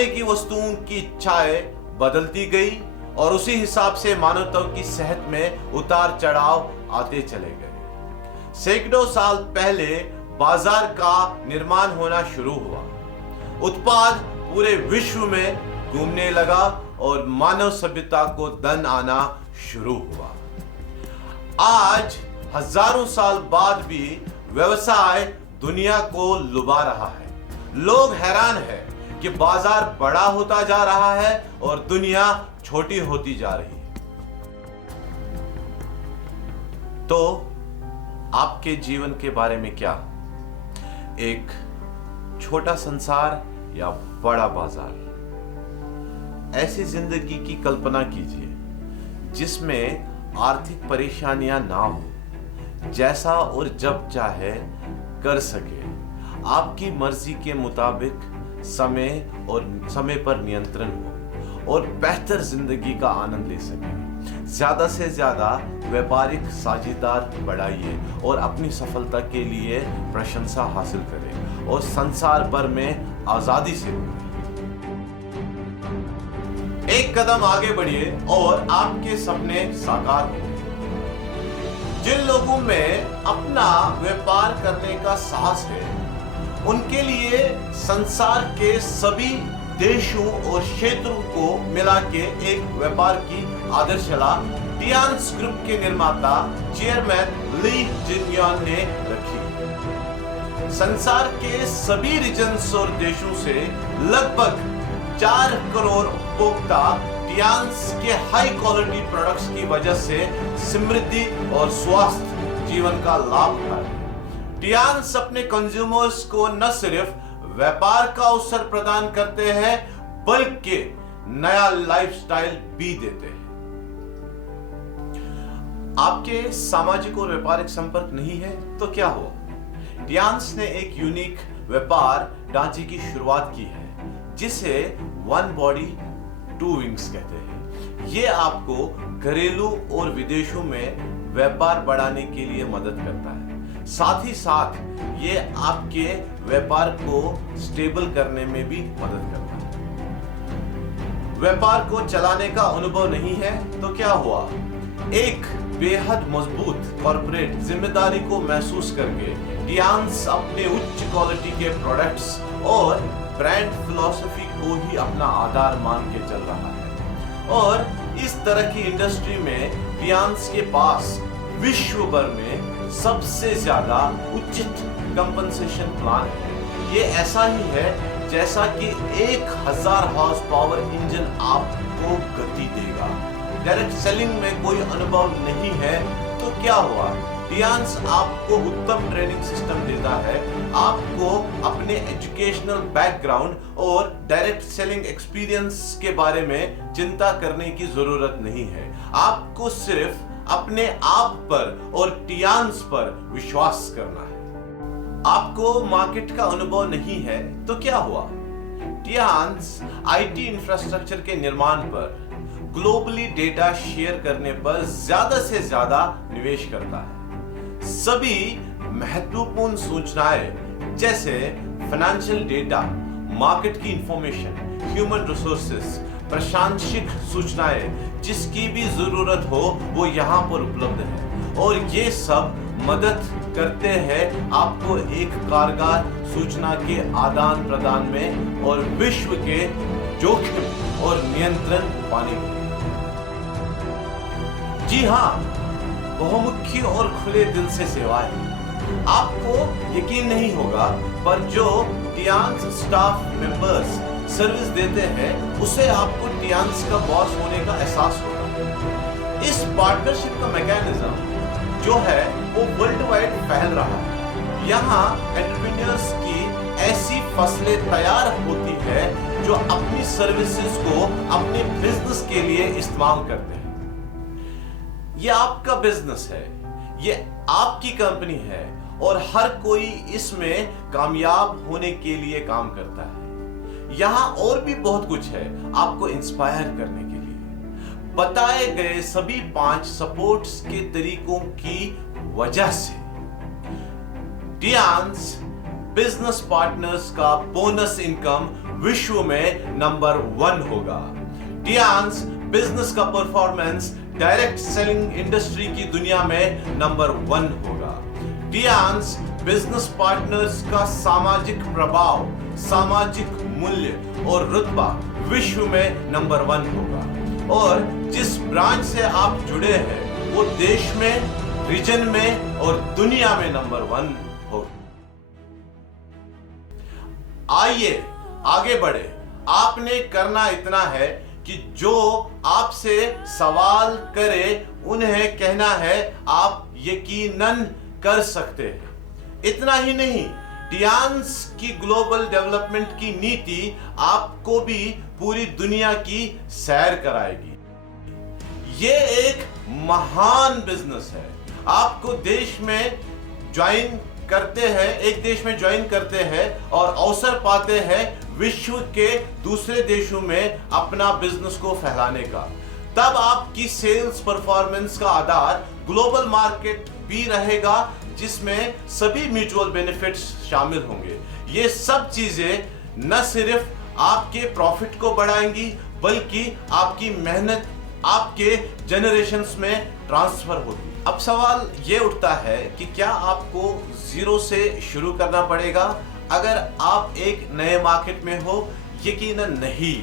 खाने की वस्तुओं की इच्छाएं बदलती गई और उसी हिसाब से मानवता की सेहत में उतार चढ़ाव आते चले गए। सैकड़ों साल पहले बाजार का निर्माण होना शुरू हुआ, उत्पाद पूरे विश्व में घूमने लगा और मानव सभ्यता को धन आना शुरू हुआ। आज हजारों साल बाद भी व्यवसाय दुनिया को लुभा रहा है। लोग हैरान हैं कि बाजार बड़ा होता जा रहा है और दुनिया छोटी होती जा रही है। तो आपके जीवन के बारे में क्या? एक छोटा संसार या बड़ा बाजार? ऐसी जिंदगी की कल्पना कीजिए जिसमें आर्थिक परेशानियां ना हो, जैसा और जब चाहे कर सके, आपकी मर्जी के मुताबिक समय पर नियंत्रण हो और बेहतर जिंदगी का आनंद ले सके। ज्यादा से ज्यादा व्यापारिक साझेदार बढ़ाइए और अपनी सफलता के लिए प्रशंसा हासिल करें और संसार भर में आजादी से एक कदम आगे बढ़िए और आपके सपने साकार होंगे। जिन लोगों में अपना व्यापार करने का साहस है, उनके लिए संसार के सभी देशों और क्षेत्रों को मिला के एक व्यापार की आदर्शला टियान्स ग्रुप के निर्माता चेयरमैन ली जिनयान ने रखी। संसार के सभी रीजन्स और देशों से लगभग 4 करोड़ उपभोक्ता टियान्स के हाई क्वालिटी प्रोडक्ट्स की वजह से समृद्धि और स्वास्थ्य जीवन का लाभ उठा रहे हैं। टियान्स अपने कंज्यूमर्स को न सिर्फ व्यापार का अवसर प्रदान करते हैं बल्कि नया लाइफस्टाइल भी देते हैं। आपके सामाजिक और व्यापारिक संपर्क नहीं है तो क्या हो? टियान्स ने एक यूनिक व्यापार ढांचे की शुरुआत की है जिसे वन बॉडी टू विंग्स कहते हैं। ये आपको घरेलू और विदेशों में व्यापार बढ़ाने के लिए मदद करता है। साथ ही साथ ये आपके व्यापार को स्टेबल करने में भी मदद करता है। व्यापार को चलाने का अनुभव नहीं है तो क्या हुआ? एक बेहद मजबूत कॉर्पोरेट जिम्मेदारी को महसूस करके टियान्स अपने उच्च क्वालिटी के प्रोडक्ट्स और ब्रांड फिलॉसफी को ही अपना आधार मान के चल रहा है। और इस तरह की इंडस्ट्री में टियान्स के पास विश्व भर में सबसे ज्यादा उचित कंपनसेशन प्लान है। ये ऐसा ही है जैसा कि 1000 हॉर्स पावर इंजन आपको गति देगा। डायरेक्ट सेलिंग में कोई अनुभव नहीं है तो क्या हुआ? टियान्स आपको उत्तम ट्रेनिंग सिस्टम देता है। आपको अपने एजुकेशनल बैकग्राउंड और डायरेक्ट सेलिंग एक्सपीरियंस के बारे में चिंता करने की जरूरत नहीं है। आपको सिर्फ अपने आप पर और टियान्स पर विश्वास करना है। आपको मार्केट का अनुभव नहीं है तो क्या हुआ? टियान्स आईटी इंफ्रास्ट्रक्चर के निर्माण पर, ग्लोबली डेटा शेयर करने पर ज्यादा से ज्यादा निवेश करता है। सभी महत्वपूर्ण सूचनाएं जैसे फाइनेंशियल डेटा, मार्केट की इंफॉर्मेशन, ह्यूमन रिसोर्सेस, प्रशासनिक सूचनाएं जिसकी भी जरूरत हो वो यहाँ पर उपलब्ध है और ये सब मदद करते हैं आपको एक कारगर सूचना के आदान प्रदान में और विश्व के जोखिम और नियंत्रण पाने में। जी हाँ, बहुमुखी और खुले दिल से सेवाएं। आपको यकीन नहीं होगा पर जो टियान्स स्टाफ मेंबर्स सर्विस देते हैं उसे आपको टियान्स का बॉस होने का एहसास होगा। इस पार्टनरशिप का मैकेनिज्म जो है वो वर्ल्ड वाइड फैल रहा है। यहाँ एंटरप्रेन्योर्स की ऐसी फसलें तैयार होती है जो अपनी सर्विसेज को अपने बिजनेस के लिए इस्तेमाल करते हैं। ये आपका बिजनेस है, ये आपकी कंपनी है और हर कोई इसमें कामयाब होने के लिए काम करता है। यहाँ और भी बहुत कुछ है आपको इंस्पायर करने के लिए। बताए गए सभी 5 सपोर्ट्स के तरीकों की वजह से टियान्स बिजनेस पार्टनर्स का बोनस इनकम विश्व में नंबर 1 होगा। टियान्स बिजनेस का परफॉर्मेंस डायरेक्ट सेलिंग इंडस्ट्री की दुनिया में नंबर 1 होगा। टियान्स बिजनेस पार्टनर्स का सामाजिक प्रभाव, सामाजिक मूल्य और रुतबा विश्व में नंबर 1 होगा। और जिस ब्रांच से आप जुड़े हैं वो देश में, रीजन में और दुनिया में नंबर 1 होगा। आइए आगे बढ़े। आपने करना इतना है कि जो आपसे सवाल करे उन्हें कहना है आप यकीनन कर सकते हैं। इतना ही नहीं, टियान्स की ग्लोबल डेवलपमेंट की नीति आपको भी पूरी दुनिया की सैर कराएगी। ये एक महान बिजनेस है। आपको देश में ज्वाइन करते हैं, एक देश में ज्वाइन करते हैं और अवसर पाते हैं विश्व के दूसरे देशों में अपना बिजनेस को फैलाने का। तब आपकी सेल्स परफॉर्मेंस का आधार ग्लोबल मार्केट भी रहेगा, जिसमें सभी म्यूचुअल बेनिफिट्स शामिल होंगे। ये सब चीजें न सिर्फ आपके प्रॉफिट को बढ़ाएंगी बल्कि आपकी मेहनत आपके जनरेशंस में ट्रांसफर होगी। अब सवाल ये उठता है कि क्या आपको जीरो से शुरू करना पड़ेगा अगर आप एक नए मार्केट में हो? यकीनन नहीं।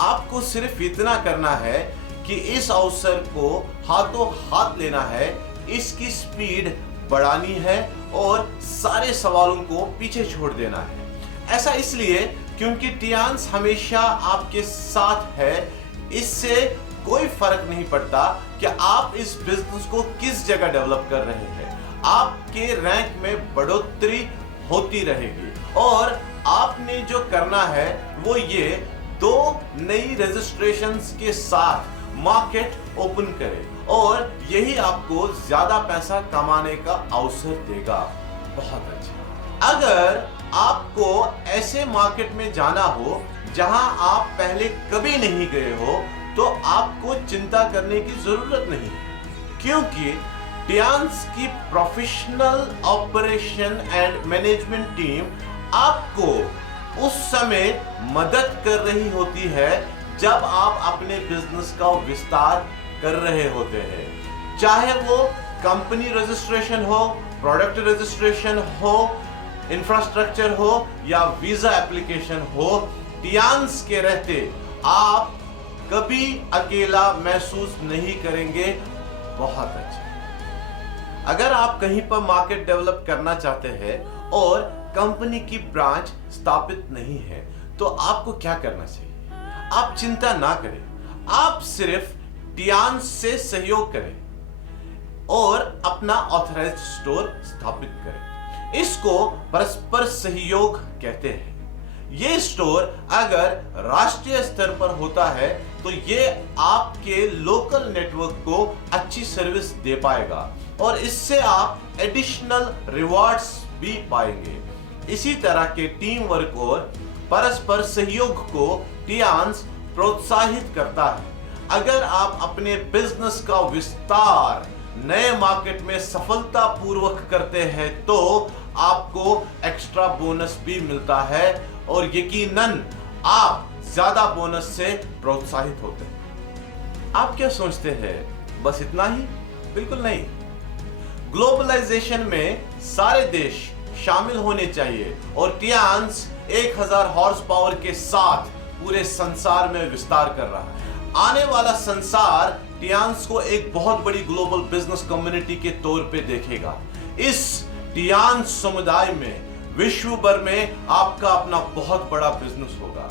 आपको सिर्फ इतना करना है कि इस अवसर को हाथों हाथ लेना है, इसकी स्पीड बढ़ानी है और सारे सवालों को पीछे छोड़ देना है। ऐसा इसलिए क्योंकि टियान्स हमेशा आपके साथ है। इससे कोई फर्क नहीं पड़ता कि आप इस बिजनेस को किस जगह डेवलप कर रहे हैं, आपके रैंक में बढ़ोतरी होती रहेगी। और आपने जो करना है वो ये 2 नई रजिस्ट्रेशंस के साथ मार्केट ओपन करें और यही आपको ज्यादा पैसा कमाने का अवसर देगा। बहुत अच्छा। अगर आपको ऐसे मार्केट में जाना हो जहां आप पहले कभी नहीं गए हो तो आपको चिंता करने की जरूरत नहीं, क्योंकि टियान्स की professional operation and management team आपको उस समय मदद कर रही होती है जब आप अपने बिजनेस का विस्तार कर रहे होते हैं। चाहे वो कंपनी रजिस्ट्रेशन हो, प्रोडक्ट रजिस्ट्रेशन हो, इंफ्रास्ट्रक्चर हो या वीजा एप्लीकेशन हो, टियान्स के रहते आप कभी अकेला महसूस नहीं करेंगे। बहुत अच्छा। अगर आप कहीं पर मार्केट डेवलप करना चाहते हैं और कंपनी की ब्रांच स्थापित नहीं है तो आपको क्या करना चाहिए? आप चिंता ना करें, आप सिर्फ टियान्स से सहयोग करें और अपना ऑथराइज्ड स्टोर स्थापित करें। इसको परस्पर सहयोग कहते हैं। ये स्टोर अगर राष्ट्रीय स्तर पर होता है तो ये आपके लोकल नेटवर्क को अच्छी सर्विस दे पाएगा और इससे आप एडिशनल रिवॉर्ड्स भी पाएंगे। इसी तरह के टीम वर्क और परस्पर सहयोग को टियान्स प्रोत्साहित करता है। अगर आप अपने बिजनेस का विस्तार नए मार्केट में सफलतापूर्वक करते हैं तो आपको एक्स्ट्रा बोनस भी मिलता है और यकीनन आप ज्यादा बोनस से प्रोत्साहित होते हैं। आप क्या सोचते हैं बस इतना ही? बिल्कुल नहीं। ग्लोबलाइजेशन में सारे देश शामिल होने चाहिए और टियान्स 1000 हॉर्स पावर के साथ पूरे संसार में विस्तार कर रहा है। आने वाला संसार टियान्स को एक बहुत बड़ी ग्लोबल बिजनेस कम्युनिटी के तौर पे देखेगा। इस टियान्स समुदाय में विश्व भर में आपका अपना बहुत बड़ा बिजनेस होगा।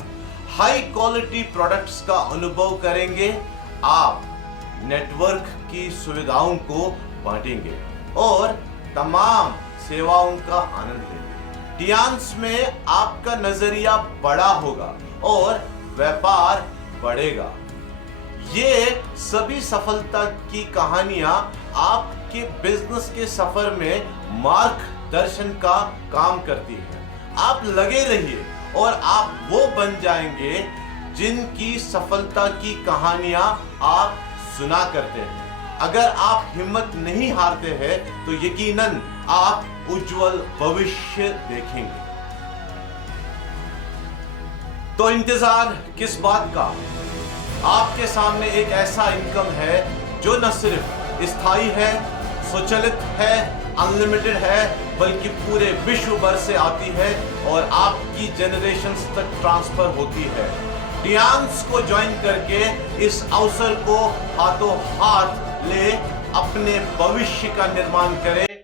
हाई क्वालिटी प्रोडक्ट्स का अनुभव करेंगे, आप नेटवर्क की सुविधाओं को बांटेंगे और तमाम सेवाओं का आनंद लेंगे। टियान्स में आपका नजरिया बड़ा होगा और व्यापार बढ़ेगा। ये सभी सफलता की कहानियां आपके बिजनेस के सफर में मार्गदर्शन का काम करती है। आप लगे रहिए और आप वो बन जाएंगे जिनकी सफलता की कहानियां आप सुना करते हैं। अगर आप हिम्मत नहीं हारते हैं तो यकीनन आप उज्जवल भविष्य देखेंगे। तो इंतजार किस बात का? आपके सामने एक ऐसा इनकम है जो न सिर्फ स्थायी है, स्वचालित है, अनलिमिटेड है, बल्कि पूरे विश्व भर से आती है और आपकी जनरेशंस तक ट्रांसफर होती है। डियांस को ज्वाइन करके इस अवसर को हाथों हाथ ले अपने भविष्य का निर्माण करें।